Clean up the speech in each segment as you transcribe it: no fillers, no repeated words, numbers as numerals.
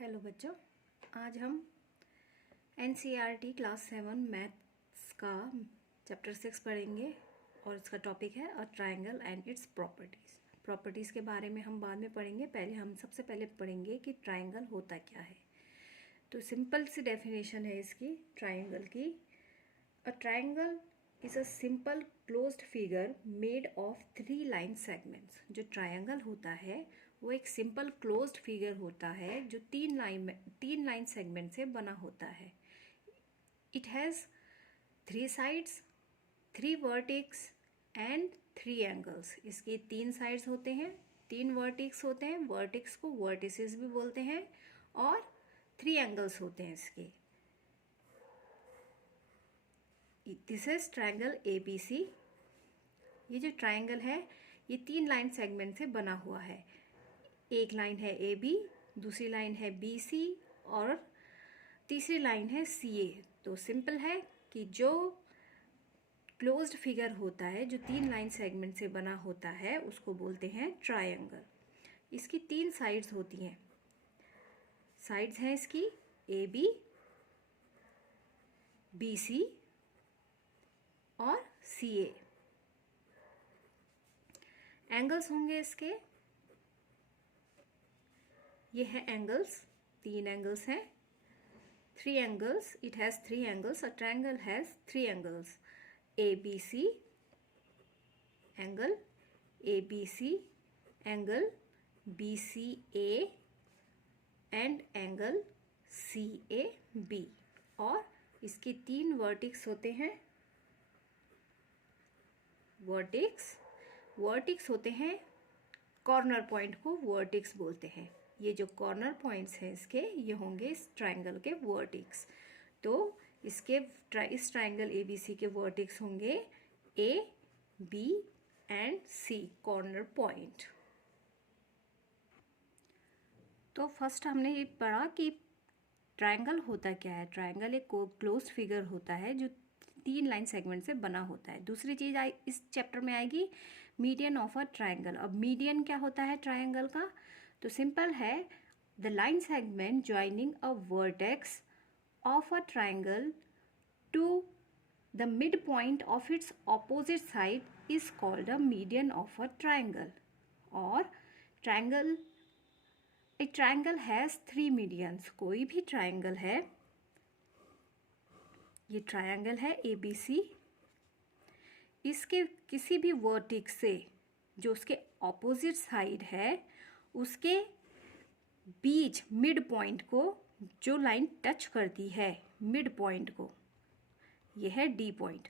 Hello बच्चों, आज हम NCERT क्लास 7 मैथ्स का चैप्टर 6 पढ़ेंगे और इसका टॉपिक है a triangle and it's properties. Properties के बारे में हम बाद में पढ़ेंगे। सबसे पहले पढ़ेंगे कि ट्रायंगल होता क्या है। तो सिंपल सी डेफिनेशन है इसकी ट्रायंगल की। A triangle is a simple closed figure made of 3 line segments. जो ट्रायंगल होता है वो एक सिंपल क्लोज्ड फिगर होता है जो तीन लाइन सेगमेंट से बना होता है। It has 3 sides, 3 vertex and 3 angles. इसके 3 साइड्स होते हैं, 3 वर्टेक्स होते हैं, वर्टेक्स को वर्टिसेस भी बोलते हैं, और 3 एंगल्स होते हैं इसके। This is triangle ABC। ये जो ट्रायंगल है ये 3 लाइन सेगमेंट से बना हुआ है। एक लाइन है AB, दूसरी लाइन है BC और तीसरी लाइन है CA। तो सिंपल है कि जो क्लोज्ड फिगर होता है जो 3 लाइन सेगमेंट से बना होता है उसको बोलते हैं ट्रायंगल। इसकी 3 साइड्स होती हैं। साइड्स हैं इसकी AB, BC और CA। एंगल्स होंगे इसके, ये है एंगल्स, 3 एंगल्स हैं, 3 angles. It has 3 angles. A triangle has 3 angles. ABC angle, ABC angle, BCA and angle CAB। और इसके 3 वर्टिक्स होते हैं। वर्टिक्स होते हैं, कॉर्नर पॉइंट को वर्टिक्स बोलते हैं। ये जो कॉर्नर पॉइंट्स हैं इसके, ये होंगे इस ट्रायंगल के वर्टिक्स। तो इस ट्रायंगल ABC के वर्टिक्स होंगे A, B and C, corner point. तो फर्स्ट हमने ये पढ़ा कि ट्रायंगल होता क्या है। ट्रायंगल एक क्लोज्ड फिगर होता है जो 3 लाइन सेगमेंट से बना होता है। दूसरी चीज इस चैप्टर में आएगी मीडियन ऑफ अ ट्रायंगल। अब मीडियन क्या होता है ट्रायंगल का? तो सिंपल है, the line segment joining a vertex of a triangle to the mid point of its opposite side is called a median of a triangle. और a triangle has 3 medians. कोई भी triangle है, ये triangle है ABC, इसके किसी भी vertex से जो उसके ऑपोजिट साइड है उसके बीच मिड पॉइंट को जो लाइन टच करती है मिड पॉइंट को, यह है D पॉइंट,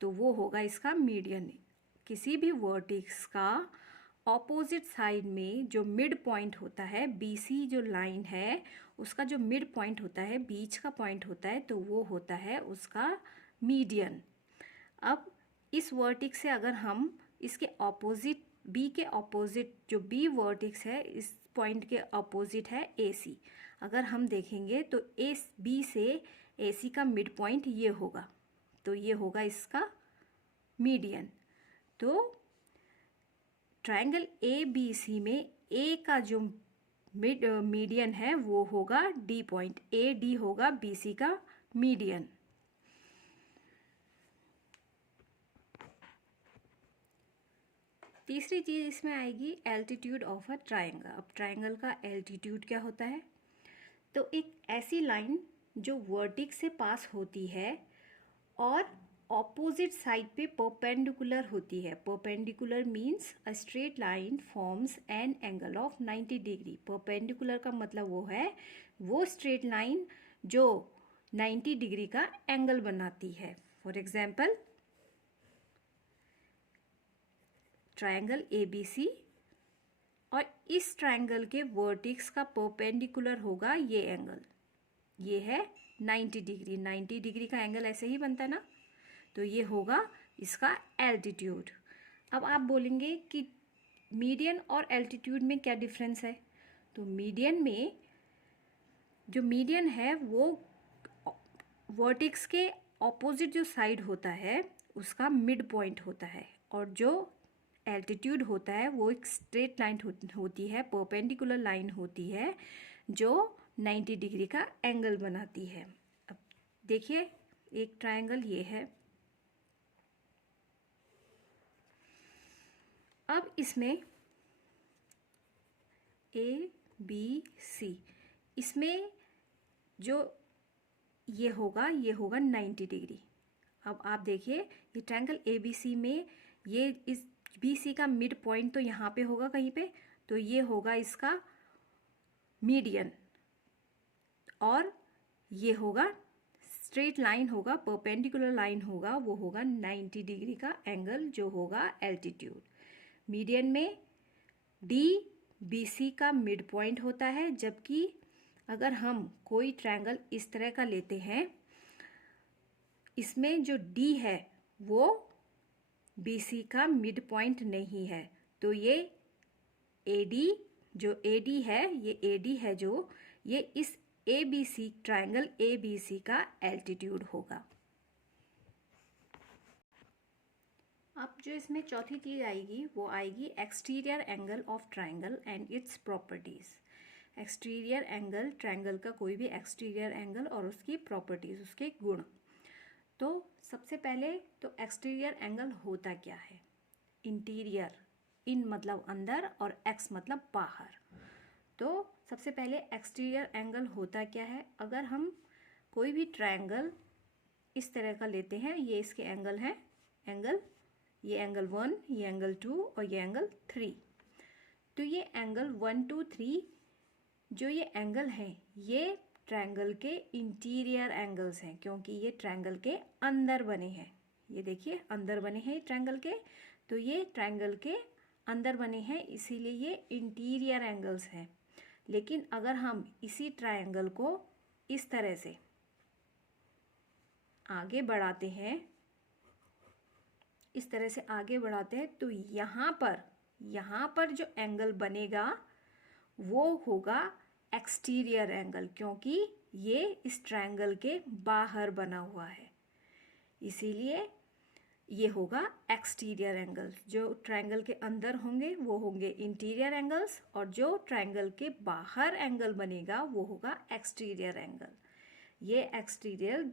तो वो होगा इसका मीडियन। किसी भी वर्टेक्स का ऑपोजिट साइड में जो मिड पॉइंट होता है, BC जो लाइन है उसका जो मिड पॉइंट होता है, बीच का पॉइंट होता है, तो वो होता है उसका मीडियन। अब इस वर्टेक्स से अगर हम इसके ऑपोजिट B के ऑपोजिट जो B वर्टेक्स है, इस पॉइंट के ऑपोजिट है AC। अगर हम देखेंगे तो B से AC का मिड पॉइंट ये होगा, तो ये होगा इसका मीडियन। तो ट्रायंगल ABC में A का जो मीडियन है वो होगा D पॉइंट। AD होगा BC का मीडियन। तीसरी चीज इसमें आएगी एल्टीट्यूड ऑफ अ ट्रायंगल। अब ट्रायंगल का एल्टीट्यूड क्या होता है? तो एक ऐसी लाइन जो वर्टेक्स से पास होती है और ऑपोजिट साइड पे परपेंडिकुलर होती है। Perpendicular means a straight line forms an angle of 90 degree. Perpendicular का मतलब वो है वो स्ट्रेट लाइन जो 90 डिग्री का एंगल बनाती है। फॉर एग्जाम्पल ट्रायंगल ABC, और इस ट्रायंगल के वर्टेक्स का परपेंडिकुलर होगा ये एंगल, ये है 90 डिग्री। 90 डिग्री का एंगल ऐसे ही बनता है ना, तो ये होगा इसका एल्टीट्यूड। अब आप बोलेंगे कि मीडियन और एल्टीट्यूड में क्या डिफरेंस है? तो मीडियन में जो मीडियन है वो वर्टेक्स के ऑपोजिट जो साइड होता है उसका मिड पॉइंट होता है, और जो एल्टीट्यूड होता है वो एक स्ट्रेट लाइन होती है, परपेंडिकुलर लाइन होती है जो 90 डिग्री का एंगल बनाती है। अब देखिए, एक ट्रायंगल ये है। अब इसमें ABC, इसमें जो ये होगा 90 डिग्री। अब आप देखिए, ये ट्रायंगल ABC में ये इस BC का मिड पॉइंट तो यहाँ पे होगा कहीं पे, तो ये होगा इसका मीडियन, और ये होगा स्ट्रेट लाइन होगा, परपेंडिकुलर लाइन होगा, वो होगा 90 डिग्री का एंगल जो होगा एल्टीट्यूड। मीडियन में DBC का मिड पॉइंट होता है, जबकि अगर हम कोई ट्रायंगल इस तरह का लेते हैं, इसमें जो D है वो BC का मिड पॉइंट नहीं है, तो ये AD जो AD है, ये AD है जो ये इस ABC ट्रायंगल ABC का एल्टीट्यूड होगा। अब जो इसमें चौथी चीज़ आएगी वो आएगी exterior angle of triangle and it's properties. Exterior angle, triangle का कोई भी एक्सटीरियर एंगल और उसकी प्रॉपर्टीज़, उसके गुण। तो सबसे पहले तो एक्सटीरियर एंगल होता क्या है? इंटीरियर, इन मतलब अंदर और एक्स मतलब बाहर। तो सबसे पहले एक्सटीरियर एंगल होता क्या है? अगर हम कोई भी ट्रायंगल इस तरह का लेते हैं, ये इसके एंगल हैं, ये एंगल 1, ये एंगल 2 और ये एंगल 3। तो ये एंगल 1, 2, 3 जो ये एंगल हैं, ये ट्रायंगल के इंटीरियर एंगल्स हैं, क्योंकि ये ट्रायंगल के अंदर बने हैं। ये देखिए, अंदर बने हैं ट्रायंगल के, तो ये ट्रायंगल के अंदर बने हैं, इसीलिए ये इंटीरियर एंगल्स हैं। लेकिन अगर हम इसी ट्रायंगल को इस तरह से आगे बढ़ाते हैं, इस तरह से आगे बढ़ाते हैं, तो यहाँ पर जो एंगल बनेगा वो होगा एक्सटीरियर एंगल, क्योंकि ये इस ट्रायंगल के बाहर बना हुआ है, इसीलिए ये होगा एक्सटीरियर एंगल। जो ट्रायंगल के अंदर होंगे वो होंगे इंटीरियर एंगल्स, और जो ट्रायंगल के बाहर एंगल बनेगा वो होगा एक्सटीरियर एंगल। ये एक्सटीरियर,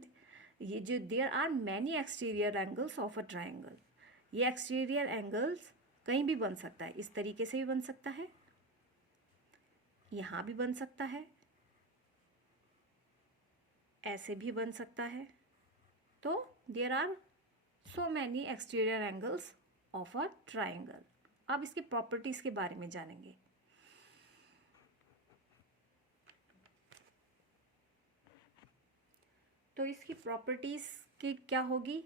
ये जो there are many exterior angles of a triangle. ये एक्सटीरियर एंगल्स कहीं भी बन सकता है, इस तरीके से भी बन सकता है, यहाँ भी बन सकता है, ऐसे भी बन सकता है। तो there are so many exterior angles of a triangle. अब इसकी प्रॉपर्टीज के बारे में जानेंगे। तो इसकी प्रॉपर्टीज की क्या होगी?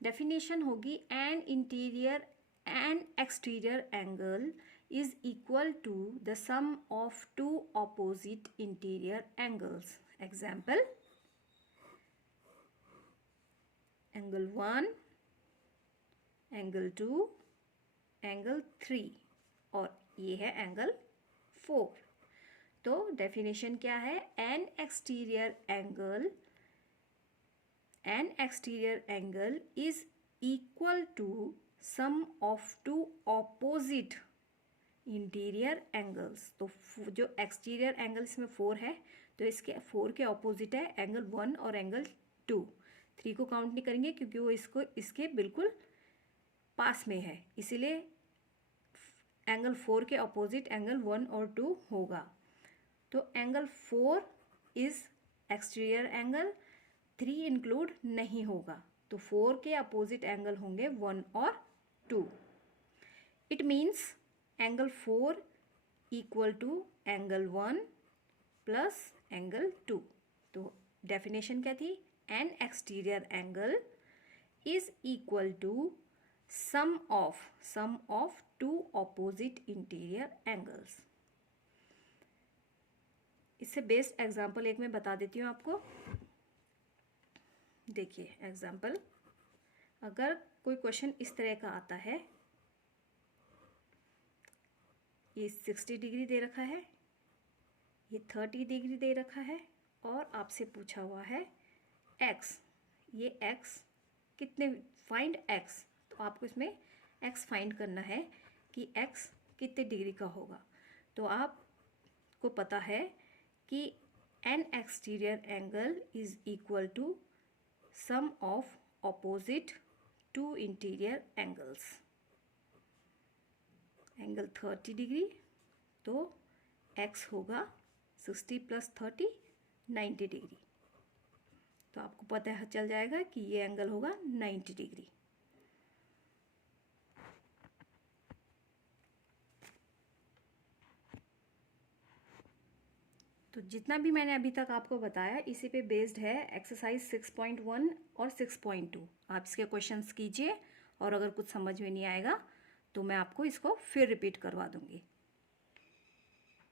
डेफिनेशन होगी, an interior and exterior angle is equal to the sum of two opposite interior angles. Example, angle 1, angle 2, angle 3 और ये है angle 4। तो डेफिनेशन क्या है? an exterior angle is equal to sum of two opposite interior angles. तो जो exterior angle इसमें 4 है, तो इसके 4 के ऑपोजिट है एंगल 1 और एंगल 2। 3 को काउंट नहीं करेंगे क्योंकि वो इसके बिल्कुल पास में है, इसीलिए एंगल 4 के ऑपोजिट एंगल 1 और 2 होगा। तो angle 4 is exterior angle, 3 include नहीं होगा, तो 4 के अपोजिट एंगल होंगे 1 और 2। It means angle 4 equal to angle 1 plus angle 2। तो डेफिनेशन क्या थी? An exterior angle is equal to sum of two opposite interior angles. इससे बेस्ट एग्जाम्पल एक मैं बता देती हूँ आपको। देखिए एग्जाम्पल, अगर कोई क्वेश्चन इस तरह का आता है, ये 60 डिग्री दे रखा है, ये 30 डिग्री दे रखा है, और आपसे पूछा हुआ है x, ये x कितने, फाइंड x। तो आपको इसमें x फाइंड करना है कि x कितने डिग्री का होगा। तो आपको पता है कि an exterior angle is equal to sum of opposite two interior angles. Angle 30 degree, तो x होगा 60 + 30 90 डिग्री। तो आपको पता चल जाएगा कि ये एंगल होगा 90 डिग्री। तो जितना भी मैंने अभी तक आपको बताया इसी पे बेस्ड है एक्सरसाइज 6.1 और 6.2। आप इसके क्वेश्चंस कीजिए और अगर कुछ समझ में नहीं आएगा तो मैं आपको इसको फिर रिपीट करवा दूंगी।